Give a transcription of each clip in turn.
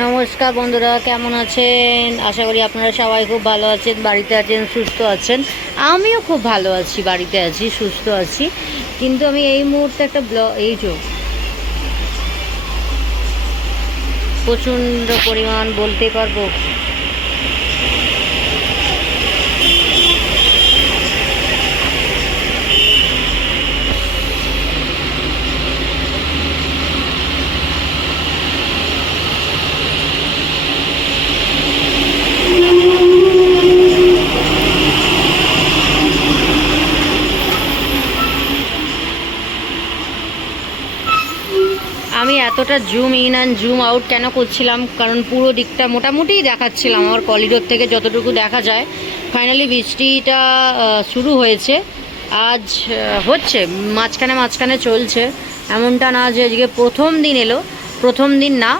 নমস্কার বন্ধুরা, কেমন আছেন? আশা করি আপনারা সবাই খুব ভালো আছেন, বাড়িতে আছেন, সুস্থ আছেন। আমিও খুব ভালো আছি, বাড়িতে আছি, সুস্থ আছি। কিন্তু আমি এই মুহূর্তে একটা প্রচণ্ড পরিমাণ বলতে পারবো। আমি এতটা zoom in and zoom out কেন করছিলাম, কারণ পুরো দিকটা মোটামুটি দেখাচ্ছিলাম আমার করিডোর থেকে যতটুকু দেখা যায়। ফাইনালি বৃষ্টিটা শুরু হয়েছে, আজ হচ্ছে মাঝখানে মাঝখানে চলছে, এমনটা না যে আজকে প্রথম দিন এলো, প্রথম দিন না,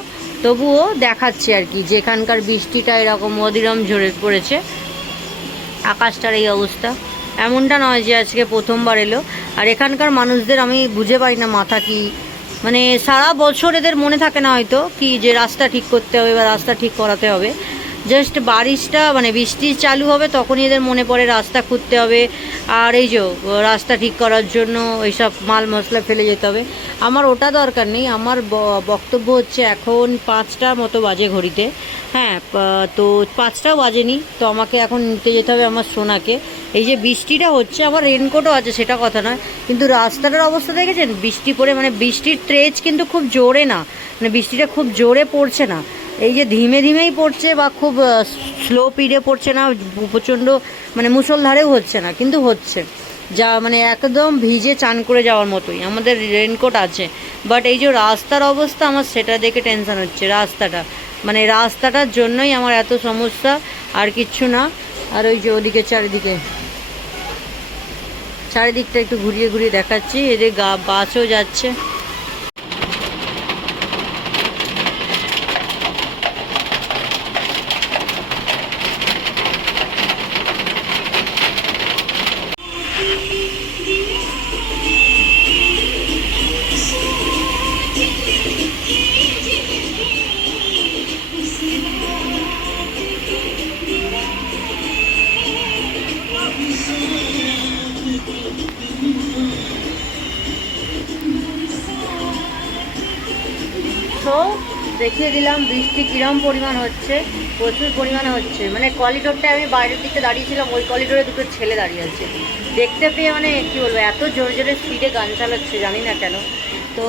তবুও দেখাচ্ছে আর কি যে এখানকার বৃষ্টিটা এরকম অবিরাম ঝরে পড়েছে। আকাশটার এই অবস্থা, এমনটা নয় যে আজকে প্রথমবার এলো। আর এখানকার মানুষদের আমি বুঝে পাই না মাথা কি, মানে সারা বছর এদের মনে থাকে না হয়তো কি যে রাস্তা ঠিক করতে হবে বা রাস্তা ঠিক করাতে হবে। জাস্ট বারিশটা মানে বৃষ্টি চালু হবে তখনই এদের মনে পড়ে রাস্তা খুঁড়তে হবে, আর এই যে রাস্তা ঠিক করার জন্য এইসব মাল মশলা ফেলে যেতে হবে। আমার ওটা দরকার নেই, আমার বক্তব্য হচ্ছে এখন 5টার মতো বাজে ঘড়িতে। হ্যাঁ, তো 5টাও বাজেনি, তো আমাকে এখন নিতে যেতে হবে আমার সোনাকে। এই যে বৃষ্টিটা হচ্ছে, আমার রেনকোটও আছে সেটা কথা নয়, কিন্তু রাস্তাটার অবস্থা দেখেছেন? বৃষ্টি পড়ে মানে বৃষ্টির তেজ কিন্তু খুব জোরে না, মানে বৃষ্টিটা খুব জোরে পড়ছে না, এই যে ধীমে ধীমেই পড়ছে বা খুব স্লো স্পিডে পড়ছে না, প্রচণ্ড মানে মুষলধারেও হচ্ছে না, কিন্তু হচ্ছে যা মানে একদম ভিজে চান করে যাওয়ার মতোই। আমাদের রেনকোট আছে, বাট এই যে রাস্তার অবস্থা আমার সেটা দেখে টেনশান হচ্ছে। মানে রাস্তাটার জন্যই আমার এত সমস্যা, আর কিচ্ছু না। আর ওই যে ওদিকে চারিদিকটা একটু ঘুরিয়ে ঘুরিয়ে দেখাচ্ছি, এদের বাসও যাচ্ছে। তো দেখিয়ে দিলাম বৃষ্টি কীরকম পরিমাণ হচ্ছে, প্রচুর পরিমাণে হচ্ছে। মানে করিডোরটায় আমি বাইরের দিকে দাঁড়িয়েছিলাম, ওই করিডোরে দুটো ছেলে দাঁড়িয়ে আছে, দেখতে পেয়ে মানে কী বলবো, এত জোরে জোরে স্পিডে গান চালাচ্ছে জানি না কেন। তো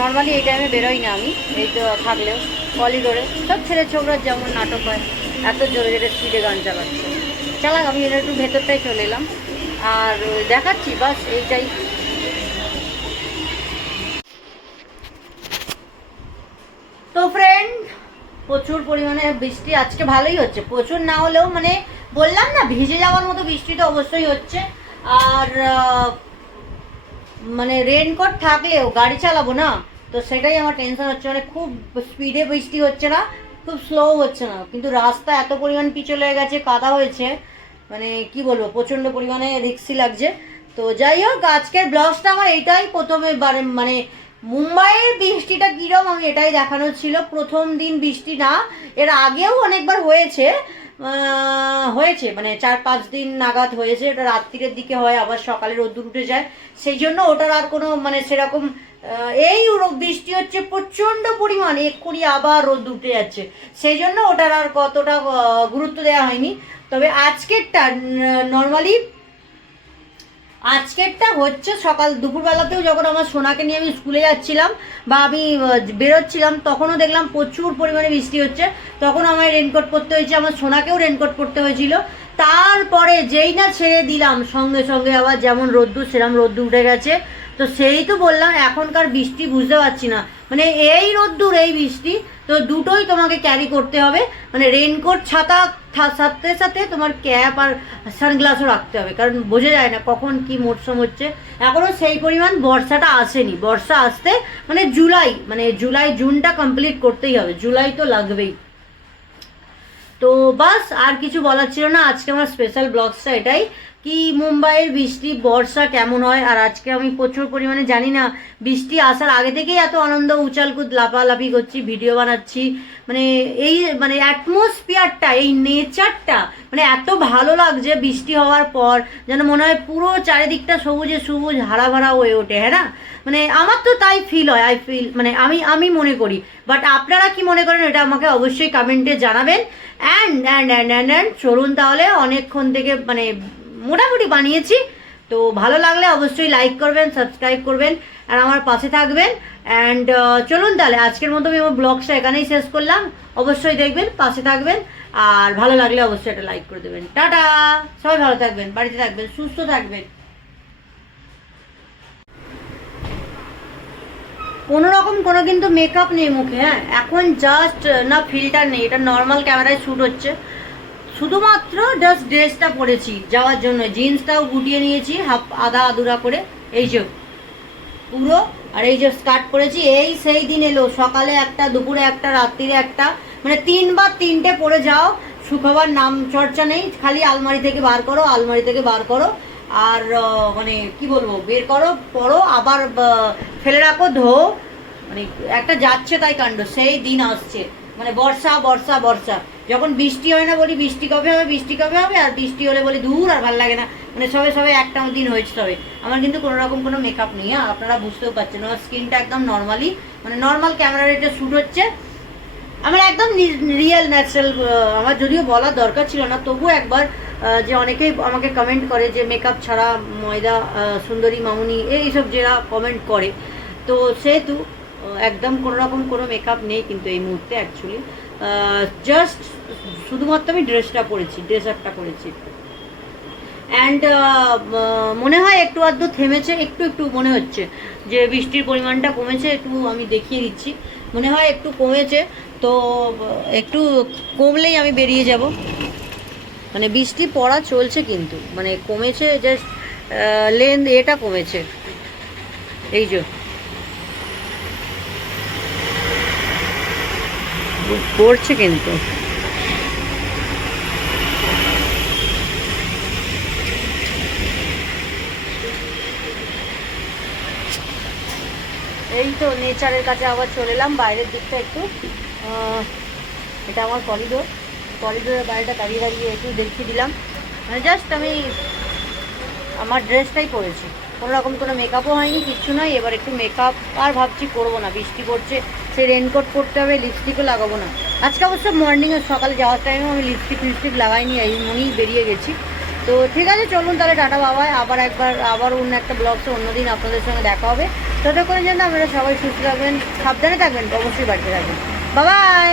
নর্মালি এই টাইমে বেরোই না আমি, এই তো থাকলেও করিডোরে সব ছেলে ছোকরার যেমন নাটক হয়, এত জোরে জোরে স্পিডে গান চালাক। আমি একটু ভেতরটাই চলে এলাম আর দেখাচ্ছি, বাস এইটাই। তো ফ্রেন্ড, প্রচুর পরিমাণে বৃষ্টি আজকে ভালোই হচ্ছে, প্রচুর না হলেও মানে বললাম না ভিজে যাওয়ার মতো বৃষ্টি তো অবশ্যই হচ্ছে। আর মানে রেনকোট থাকলেও গাড়ি চালাবো না, তো সেটাই আমার টেনশন হচ্ছে। মানে খুব স্পিডে বৃষ্টি হচ্ছে না, খুব স্লো হচ্ছে না, কিন্তু রাস্তা এত পরিমাণ পিছল হয়ে গেছে, কাদা হয়েছে, মানে কি বলবো, প্রচণ্ড পরিমাণে রিক্সি লাগছে। তো যাই হোক, আজকের ব্লগসটা আমার এইটাই প্রথমে মানে মুম্বাইয়ের বৃষ্টিটা কীরকম আমি এটাই দেখানোর ছিল। প্রথম দিন বৃষ্টি না, এর আগেও অনেকবার হয়েছে মানে 4-5 দিন নাগাদ হয়েছে। ওটা রাত্রির দিকে হয়, আবার সকালে রোদ্দুর উঠে যায়, সেই জন্য ওটার আর কোনো মানে সেরকম এই বৃষ্টি হচ্ছে প্রচণ্ড পরিমাণ, এক্ষুনি আবার রোদ উঠে যাচ্ছে, সেই জন্য ওটার আর কতটা গুরুত্ব দেওয়া হয়নি। তবে আজকেরটা নর্মালি আজকেরটা হচ্ছে সকাল দুপুরবেলাতেও যখন আমার সোনাকে নিয়ে আমি স্কুলে যাচ্ছিলাম বা আমি বেরোচ্ছিলাম, তখনও দেখলাম প্রচুর পরিমাণে বৃষ্টি হচ্ছে, তখন আমায় রেনকোট পরতে হয়েছে, আমার সোনাকেও রেনকোট পরতে হয়েছিল। তারপরে যেই না ছেড়ে দিলাম সঙ্গে সঙ্গে আবার যেমন রোদ্দুর সেরকম রোদ্দুর উঠে গেছে। তো সেই তো বললাম এখনকার বৃষ্টি বুঝতে পারছি না, মানে এই রোদ্দুর এই বৃষ্টি, তো দুটোই তোমাকে ক্যারি করতে হবে। মানে রেনকোট ছাতা সাথে সাথে তোমার ক্যাপ আর সানগ্লাসও রাখতে হবে, কারণ বোঝা যায় না কখন কি মরশুম হচ্ছে। এখনও সেই পরিমাণ বর্ষাটা আসেনি, বর্ষা আসতে মানে জুলাই জুনটা কমপ্লিট করতেই হবে, জুলাই তো লাগবেই। তো বাস আর কিছু বলার ছিল না, আজকে আমার স্পেশাল ব্লগসটা এটাই। কি মুম্বাইয়ের বৃষ্টি বর্ষা কেমন হয়। আর আজকে আমি প্রচুর পরিমাণে জানি না, বৃষ্টি আসার আগে থেকেই এত আনন্দ, উচালকুদ লাফালাফি করছি, ভিডিও বানাচ্ছি, মানে এই মানে অ্যাটমসফিয়ারটা, এই নেচারটা মানে এত ভালো লাগছে বৃষ্টি হওয়ার পর, যেন মনে হয় পুরো চারিদিকটা সবুজে সবুজ হারা ভরা হয়ে ওঠে। হ্যাঁ না, মানে আমার তো তাই ফিল হয়, আই ফিল, মানে আমি মনে করি। বাট আপনারা কি মনে করেন এটা আমাকে অবশ্যই কমেন্টে জানাবেন। অ্যান্ড চলুন তাহলে, অনেকক্ষণ থেকে মানে মোটামুটি বানিয়েছি, তো ভালো লাগলে অবশ্যই লাইক করবেন, সাবস্ক্রাইব করবেন আর আমার পাশে থাকবেন। অ্যান্ড চলুন তাহলে আজকের মতো আমি আমার ব্লগটা এখানেই শেষ করলাম। অবশ্যই দেখবেন, পাশে থাকবেন, আর ভালো লাগলে অবশ্যই একটা লাইক করে দেবেন। টাটা, সবাই ভালো থাকবেন, বাড়িতে থাকবেন, সুস্থ থাকবেন। কোনোরকম কোনো কিন্তু মেকআপ নেই মুখে। হ্যাঁ, এখন জাস্ট না ফিল্টার নেই, এটা নর্মাল ক্যামেরায় শ্যুট হচ্ছে, শুধুমাত্র জাস্ট ড্রেসটা পরেছি যাওয়ার জন্য, জিন্সটাও গুটিয়ে নিয়েছি হাফ আধা আধুরা করে, এই যে পুরো, আর এই যে স্কার্ট পরেছি। এই সেই দিন এলো, সকালে একটা, দুপুরে একটা, রাত্রিরে একটা, মানে 3 বার 3টে পরে যাও, শুকাবার নাম চর্চা নেই, খালি আলমারি থেকে বার করো, আলমারি থেকে বার করো, আর মানে কি বলবো, বের করো, পরো, আবার ফেলে রাখো, ধো, মানে একটা যাচ্ছে তাই কাণ্ড। সেই দিন আসছে, মানে বর্ষা বর্ষা বর্ষা, যখন বৃষ্টি হয় না বলি বৃষ্টি কবে হবে, বৃষ্টি কবে হবে, আর বৃষ্টি হলে বলি দূর আর ভালো লাগে না, মানে সবে সবে একটা দিন হয়েছে তবে। আমার কিন্তু কোনো রকম কোনো মেকআপ নেই, হ্যাঁ, আপনারা বুঝতেও পারছেন, আমার স্কিনটা একদম নর্মালি, মানে নর্মাল ক্যামেরার এটা শ্যুট হচ্ছে, আমার একদম রিয়েল ন্যাচারাল। আমার যদিও বলার দরকার ছিল না, তবুও একবার, যে অনেকেই আমাকে কমেন্ট করে যে মেকআপ ছাড়া ময়দা, সুন্দরী মামুনি, এইসব যারা কমেন্ট করে, তো সেহেতু একদম কোনো রকম কোনো মেকআপ নেই কিন্তু এই মুহূর্তে অ্যাকচুয়ালি, জাস্ট শুধুমাত্র আমি ড্রেসটা পরেছি, ড্রেসারটা করেছি। অ্যান্ড মনে হয় একটু আধটু থেমেছে, একটু একটু মনে হচ্ছে যে বৃষ্টির পরিমাণটা কমেছে, একটু আমি দেখিয়ে দিচ্ছি, মনে হয় একটু কমেছে, তো একটু কমলেই আমি বেরিয়ে যাব। মানে বৃষ্টি পড়া চলছে কিন্তু, মানে কমেছে জাস্ট, লেন্থ এটা কমেছে, এই যে পড়ছে কিন্তু। এই তো নেচারের কাছে আবার চলে এলাম, বাইরের দিকটা একটু, এটা আমার করিডোর, করিডোরের বাইরেটা দাঁড়িয়ে দাঁড়িয়ে একটু দেখিয়ে দিলাম, মানে জাস্ট আমি আমার ড্রেসটাই পরেছি, কোনো রকম কোনো মেকআপও হয়নি, কিচ্ছু নয়। এবার একটু মেকআপ আর ভাবছি করবো না, বৃষ্টি পড়ছে, সে রেনকোট পরতে হবে, লিপস্টিকও লাগাবো না। আজকে অবশ্য মর্নিংয়ে সকালে যাওয়ার টাইমেও আমি লিপস্টিক লাগাইনি, এই মনেই বেরিয়ে গেছি। তো ঠিক আছে, চলুন তাহলে, টাটা বাবাই, আবার অন্য একটা ব্লগসে অন্যদিন আপনাদের সঙ্গে দেখা হবে। ততক্ষণের জন্য আপনারা সবাই সুস্থ থাকবেন, সাবধানে থাকবেন, অবশ্যই বাড়িতে থাকবেন, বাবাই।